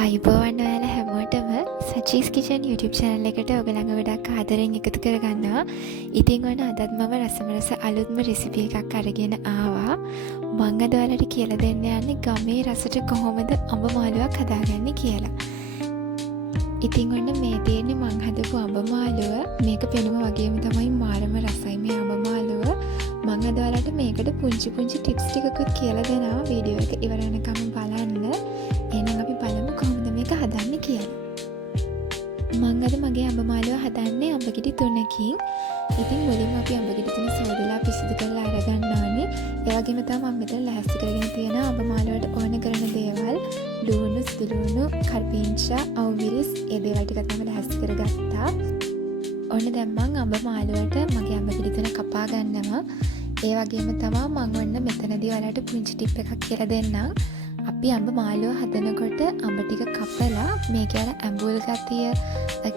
අයිබෝවන් ඔයාලා හැමෝටම සචීස් කිචන් YouTube channel එකට ඔයගලව ගොඩක් ආදරෙන් එකතු කරගන්නවා. ඉතින් ඔන්න අදත් මම රසමරස අලුත්ම රෙසිපි එකක් අරගෙන ආවා. මම අද ඔයාලට කියලා දෙන්න යන්නේ ගමේ රසට කොහොමද අඹ මාළුවක් හදාගන්නේ කියලා. ඉතින් ඔන්න මේ තියෙන්නේ මං හදපු අඹ මාළුව. මේක පෙනුම වගේම තමයි මාරම රසයි මේ අඹ මාළුව. මං අද ඔයාලට මේකට පුංචි ටිප්ස් ටිකකුත් කියලා දෙනවා. වීඩියෝ එක ඉවර වෙනකම් බලන්න. එහෙනම් අපි බලමු කොහොමද මේක හදන්නේ කියලා. මං අද මගේ අඹ මාළුව හදන්නේ අඹ ගෙඩි 3කින්. ඉතින් මුලින්ම අපි අඹ ගෙඩි 3 සෝදලා පිසිදු කරලා අරගන්න ඕනේ. ඒ වගේම තමයි මම මෙතන ලෑස්ති කරගෙන තියෙන අඹ මාළුවට ඕන කරන දේවල් ලුණු, සුදු ලුණු, කරපිංචා, අවුමිරිස් ඒ දේවල් ටික තමයි ලෑස්ති කරගත්තා. ඔන්න දැන් මං අඹ මාළුවට මගේ අඹ ගෙඩි 3 කපා ගන්නවා. ඒ වගේම තමයි මං ඔන්න මෙතනදී ඔයාලට පුංචි ටිප් එකක් කියලා දෙන්නම්. අපි අඹ මාළුව හදනකොට අඹ ටික කපලා මේකේ අර ඇඹුල් ගතිය,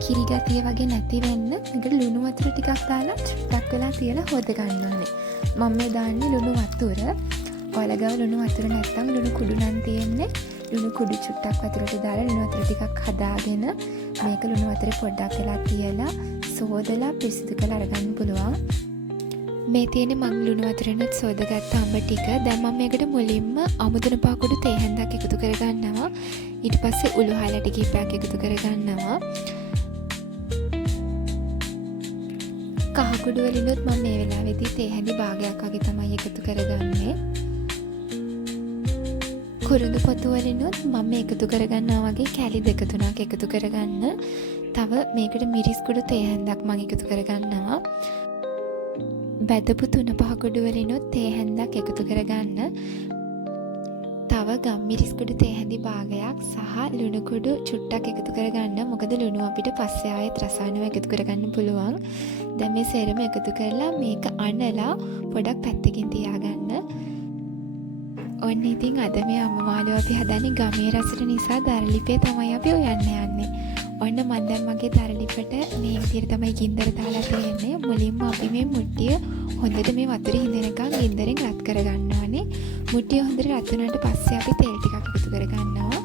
කිරි ගතිය වගේ නැති වෙන්න මේකට ලුණු වතුර ටිකක් දාලා චුට්ටක් වෙලා තියලා හොද ගන්න ඕනේ. මම මේ දාන්නේ ලුණු වතුර. ඔයාලා ගාව ලුණු වතුර නැත්නම් ලුණු කුඩු නම් තියෙන්නේ. ලුණු කුඩු චුට්ටක් වතුරට දාලා ලුණු වතුර ටිකක් හදාගෙන මේක ලුණු වතුරේ පොඩ්ඩක් වෙලා තියලා සෝදලා පිරිසිදු කරලා අරගන්න පුළුවන්. මේ තියෙන මං ලුණු වතුරෙනුත් සෝදාගත්ත අඹ ටික. දැන් මම මේකට මුලින්ම අමුතුන පාකුඩු තේ හැන්දක් එකතු කරගන්නවා. ඊට පස්සේ උළු හාලට කීපයක් එකතු කරගන්නවා. කහ කුඩු වලිනුත් මම මේ වෙලාවේදී තේ හැඳි භාගයක් වගේ තමයි එකතු කරගන්නේ. කුරුඳු පොතු වලිනුත් මම එකතු කරගන්නවා වගේ කැලි 2-3ක් එකතු කරගන්න. තව මේකට මිරිස් කුඩු තේ හැන්දක් මම එකතු කරගන්නවා. බැදපු 3-5 කුඩු වලිනුත් තේ හැන්දක් එකතු කරගන්න. තව ගම්මිරිස් කුඩු තේ හැඳි භාගයක් සහ ලුණු කුඩු චුට්ටක් එකතු කරගන්න. මොකද ලුණු අපිට පස්සේ ආයෙත් රසායනික එකතු කරගන්න පුළුවන්. දැන් මේ සේරම එකතු කරලා මේක අනලා පොඩක් පැත්තකින් තියාගන්න. ඔන්න ඉතින් අද මේ අඹ මාළුව අපි හදන්නේ ගමේ රසට නිසා දරලිපේ තමයි අපි හොයන්න යන්නේ. ඔන්න මම දැන් මගේ දරලිපට මේ විදිහට තමයි ගින්දර දාලා තියෙන්නේ. මුලින්ම අපි මේ මුට්ටිය හොඳට මේ වතුරේ හිඳෙනකන් ගින්දරෙන් රත් කරගන්න ඕනේ. මුට්ටිය හොඳට රත් වුණාට පස්සේ අපි තෙල් ටිකක් එකතු කරගන්නවා.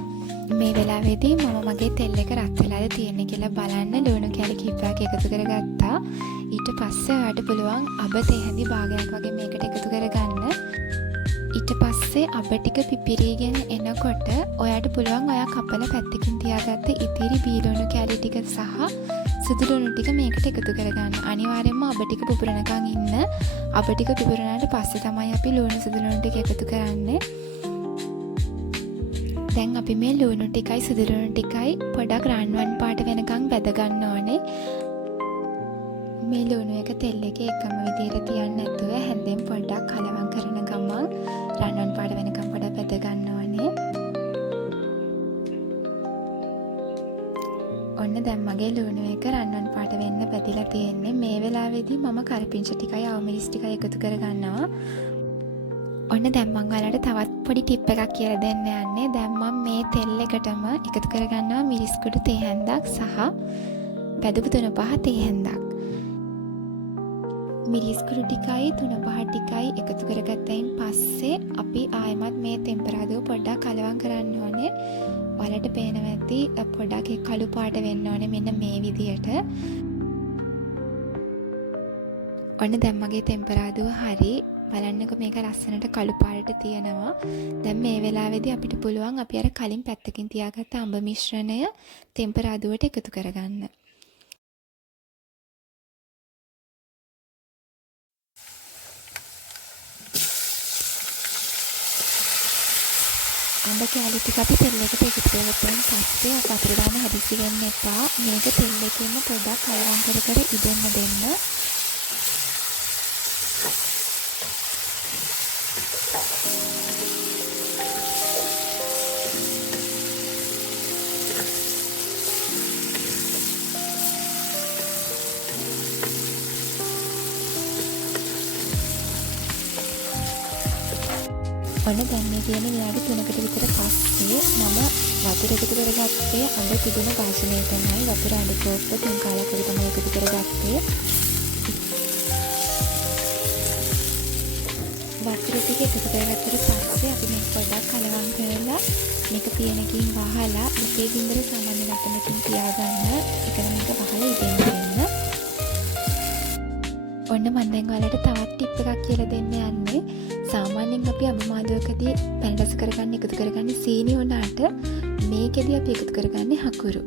මේ වෙලාවේදී මම මගේ තෙල් එක රත් වෙලාද තියෙන්නේ කියලා බලන්න ලුණු කැලි කිහිපයක් එකතු කරගත්තා. ඊට පස්සේ ඔයාලට පුළුවන් අබ තේ හැඳි භාගයක් වගේ මේකට එකතු කරගන්න. ඊට පස්සේ අබ ටික පිපිරීගෙන එනකොට ඔයාට පුළුවන් ඔයා කපලා පැත්තකින් තියාගත්ත ඉතිරි බීලුණු කැලි ටික සහ සුදු ලුණු ටික මේකට එකතු කරගන්න. අනිවාර්යයෙන්ම අබ ටික පුපුරනකන් ඉන්න. අබ ටික පුපුරනාට පස්සේ තමයි අපි ලුණු සුදු ලුණු ටික එකතු කරන්නේ. දැන් අපි මේ ලුණු ටිකයි සුදු ලුණු ටිකයි පොඩක් රන්වන් පාට වෙනකන් බැද ගන්න ඕනේ. මේ ලුණු එක තෙල් එකේ එකම විදිහට තියන්න නැතුව හැන්දෙන් පොඩ්ඩක් කලවම් කරන ගමන් රන්වන් පාට වෙනකම් පොඩක් බැද ගන්න ඕනේ. ඔන්න දැන් මගේ ලුණු එක රන්වන් පාට වෙන්න බැදිලා තියෙන්නේ. මේ වෙලාවේදී මම කරපිංච ටිකයි අවමිරිස් ටිකයි එකතු කරගන්නවා. ඔන්න දැන් මම ඔයාලට තවත් පොඩි ටිප් එකක් කියලා දෙන්න යන්නේ. දැන් මම මේ තෙල් එකටම එකතු කරගන්නවා මිරිස් කුඩු තේ හැන්දක් සහ බැදපු 3-5 තේ හැන්දක්. මිරිස් කුඩු ටිකයි 3-5 ටිකයි එකතු කරගත්තයින් පස්සේ අපි ආයෙමත් මේ ටෙම්පරාදුව පොඩ්ඩක් කලවම් කරන්න ඕනේ. ඔයාලට පේනවා ඇති පොඩ්ඩක් ඒ කළු පාට වෙන්න ඕනේ මෙන්න මේ විදියට. ඔන්න දැන් මගේ ටෙම්පරාදුව හරි. බලන්නකො මේක ලස්සනට කළු පාටට තියෙනවා. දැන් මේ වෙලාවේදී අපිට පුළුවන් අපි අර කලින් පැත්තකින් තියාගත්ත අඹ මිශ්‍රණය ටෙම්පරාදුවට එකතු කරගන්න. අඹ කැලි ටික අපි තෙල් එකට එකතු කරගත්තන් පස්සේ වතුර දාන්න හදිසි වෙන්න එපා. මේක තෙල් එකෙන්ම පොඩ්ඩක් කලවම් කර ඉදෙන්න දෙන්න. ඔන්න දැන් මේ තියෙන විනාඩි 3කට විතර පස්සේ මම වතුර එකතු කරගත්තේ අඹ තිබුණ භාජනයටමයි. වතුර අඩ කෝප්ප 3 කාලයක් වගේ තමයි එකතු කරගත්තේ. වතුර ටික එකතු කරගත්තට පස්සේ පස්සේ අපි මේක පොඩ්ඩක් කලවම් කරලා මේක පියනකින් වහලා ලිපේ ගින්දර සාමාන්‍ය මට්ටමකින් තියාගන්න. ඒකද මේක වහලා ඉදෙන්න දෙන්න. ඔන්න මම දැන් ඔයාලට තවත් ටිප් එකක් කියලා දෙන්න යන්නේ. සාමාන්‍යයෙන් අපි අබමාදුවකදී පැන් රස කරගන්න එකතු කරගන්නේ සීනි වුණාට මේකෙදී අපි එකතු කරගන්නේ හකුරු.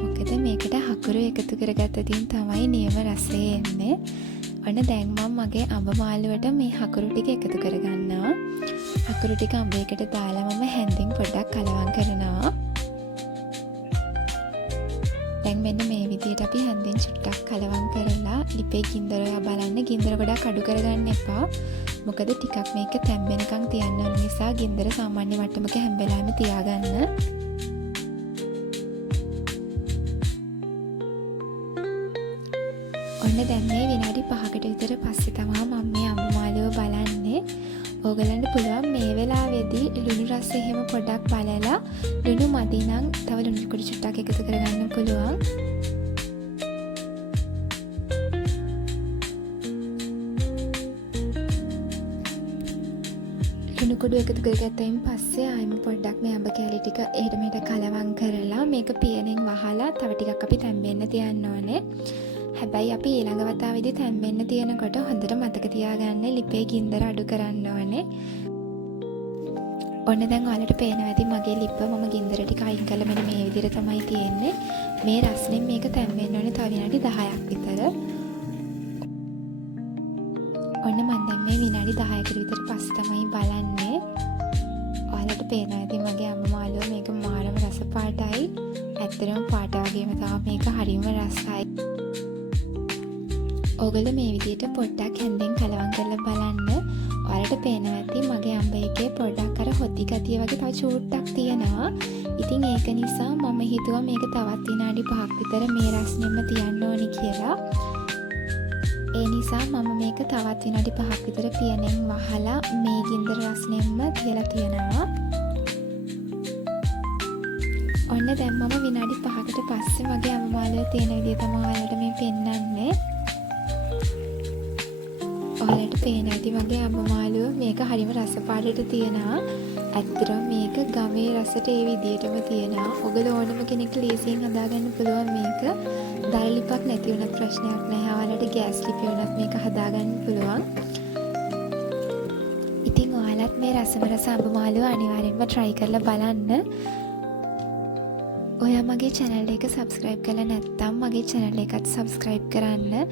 මොකද මේකට හකුරු එකතු කරගත්තතින් තමයි නියම රසය එන්නේ. ඔන්න දැන් මම මගේ අඹ මාළුවට මේ හකුරු ටික එකතු කරගන්නවා. හකුරු ටික අඹයකට දාලා මම හැන්දින් පොඩ්ඩක් කලවම් කරනවා. දැන් මෙන්න මේ විදිහට අපි හැන්දින් චුට්ටක් කලවම් කරලා ලිපේ ගින්දර බලන්න. ගින්දර ගොඩක් අඩු කරගන්න එපා. මොකද ටිකක් මේක තැම්බෙනකන් තියන්න ඕන නිසා ගින්දර සාමාන්‍ය මට්ටමක හැම වෙලාවෙම තියාගන්න. ඔන්න දැන් මේ විනාඩි 5කට විතර පස්සේ තමයි මම මේ අඹ මාළුව බලන්නේ. ඕගලන්ට පුළුවන් මේ වෙලාවේදී ලුණු රස එහෙම පොඩ්ඩක් බලලා ලුණු මදි නම් තව ලුණු කුඩු චුට්ටක් එකතු කරගන්න පුළුවන්. ලුණු කුඩු එකතු කරගත්තයින් පස්සේ ආයෙම පොඩ්ඩක් මේ අඹ කැලි ටික එහෙට මෙහෙට කලවම් කරලා මේක පියනෙන් වහලා තව ටිකක් අපි තැම්බෙන්න තියන්න ඕනේ. හැබැයි අපි ඊළඟ වතාවේදී තැම්බෙන්න තියනකොට හොඳට මතක තියාගන්න ලිපේ ගින්දර අඩු කරන්න ඕනේ. ඔන්න දැන් ඔයාලට පේනවා ඇති මගේ ලිප මම ගින්දර ටික අයින් කරලා මෙන්න මේ විදිහට තමයි තියෙන්නේ. මේ රස්නෙන් මේක තැම්බෙන්න ඕනේ තව විනාඩි 10ක් විතර. ඔන්න මම දැන් මේ විනාඩි 10කට විතර පස්සේ තමයි බලන්නේ. ඔයාලට පේනවා ඇති මගේ අම්මා මාළුව මේක මාරම රස පාටයි. ඇත්තටම පාට වගේම තමයි මේක හරිම රසයි. ඔයගොල්ලෝ මේ විදිහට පොඩ්ඩක් හැන්දෙන් කලවම් කරලා බලන්න. ඔයාලට පේනවා ඇති මගේ අඹ එකේ පොඩ්ඩක් අර හොදි ගතිය වගේ තව චූට්ටක් තියෙනවා. ඉතින් ඒක නිසා මම හිතුවා මේක තවත් විනාඩි 5ක් විතර මේ රස්නෙම තියන්න ඕනි කියලා. ඒ නිසා මම මේක තවත් විනාඩි 5ක් විතර පියනෙන් වහලා මේ ගින්දර රස්නෙම්ම තියලා තියෙනවා. ඔන්න දැන් මම විනාඩි 5කට පස්සේ මගේ අඹ මාළුවේ තියෙන විදිය තමයි ඔයාලට මේ පෙන්නන්නේ. ඔයාලට පේන ඇති මගේ අඹ මාළුව මේක හරිම රස පාටට තියෙනවා. ඇත්තටම මේක ගමේ රසට ඒ විදියටම තියෙනවා. ඔයගොල්ලෝ ඕනම කෙනෙක්ට ලේසියෙන් හදාගන්න පුළුවන් මේක. දර ලිපක් නැති වුණත් ප්‍රශ්නයක් නැහැ. ඔයාලට ගෑස් ලිපේ වුණත් මේක හදාගන්න පුළුවන්. ඉතින් ඔයාලත් මේ රසම රස අඹ මාළුව අනිවාර්යෙන්ම try කරලා බලන්න. ඔයා මගේ channel එක subscribe කරලා නැත්නම් මගේ channel එකත් subscribe කරන්න.